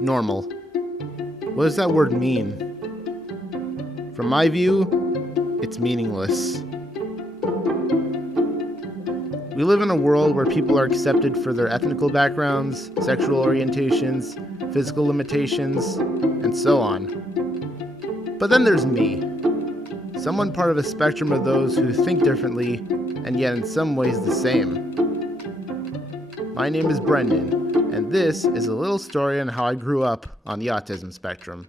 Normal. What does that word mean? From my view, it's meaningless. We live in a world where people are accepted for their ethnical backgrounds, sexual orientations, physical limitations, and so on. But then there's me, someone part of a spectrum of those who think differently and yet in some ways the same. My name is Brendan, and this is a little story on how I grew up on the autism spectrum.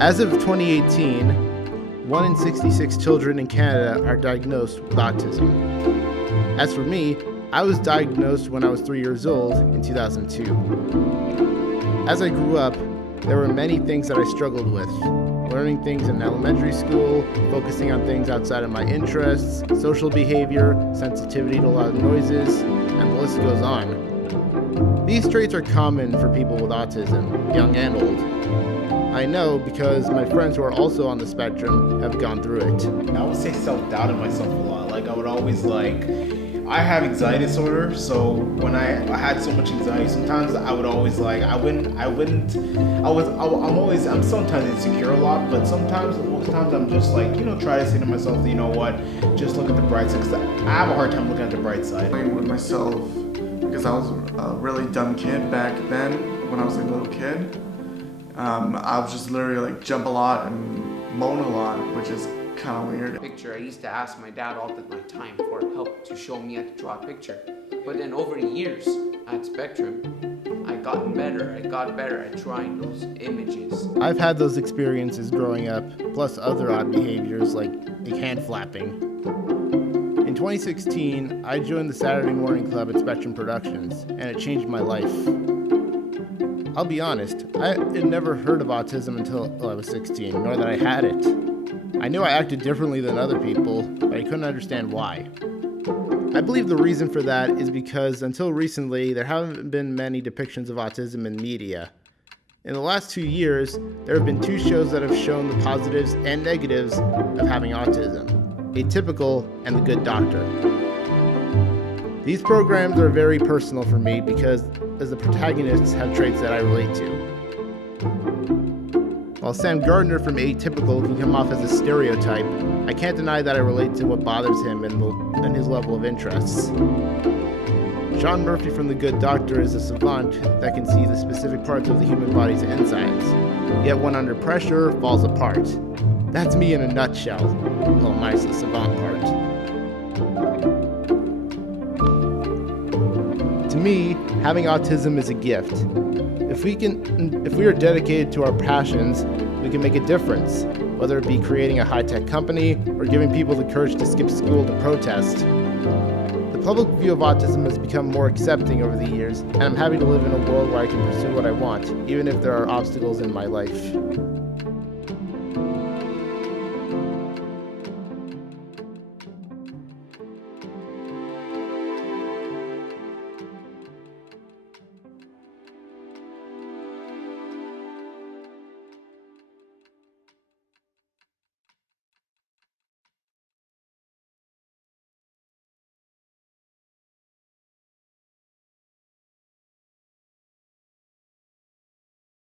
As of 2018, 1 in 66 children in Canada are diagnosed with autism. As for me, I was diagnosed when I was 3 years old in 2002. As I grew up, there were many things that I struggled with. Learning things in elementary school, focusing on things outside of my interests, social behavior, sensitivity to loud noises, and the list goes on. These traits are common for people with autism, young and old. I know because my friends who are also on the spectrum have gone through it. I would say self-doubted myself a lot. I would always I have anxiety disorder, so when I had so much anxiety, sometimes I would always I'm sometimes insecure a lot, but most times I'm just try to say to myself, you know what, just look at the bright side, because I have a hard time looking at the bright side. With myself, because I was a really dumb kid back then, when I was a little kid. I would just literally jump a lot and moan a lot, which is kind of weird. Picture, I used to ask my dad all the time for help to show me how to draw a picture. But then over the years at Spectrum, I got better at drawing those images. I've had those experiences growing up, plus other odd behaviors like hand flapping. In 2016, I joined the Saturday Morning Club at Spectrum Productions, and it changed my life. I'll be honest, I had never heard of autism until I was 16, nor that I had it. I knew I acted differently than other people, but I couldn't understand why. I believe the reason for that is because until recently, there haven't been many depictions of autism in media. In the last 2 years, there have been 2 shows that have shown the positives and negatives of having autism, Atypical and The Good Doctor. These programs are very personal for me because the protagonists have traits that I relate to. While Sam Gardner from Atypical can come off as a stereotype, I can't deny that I relate to what bothers him and his level of interests. Sean Murphy from The Good Doctor is a savant that can see the specific parts of the human body's insides, yet when under pressure, falls apart. That's me in a nutshell. Well, minus the savant part. To me, having autism is a gift. If we are dedicated to our passions, we can make a difference, whether it be creating a high-tech company or giving people the courage to skip school to protest. The public view of autism has become more accepting over the years, and I'm happy to live in a world where I can pursue what I want, even if there are obstacles in my life.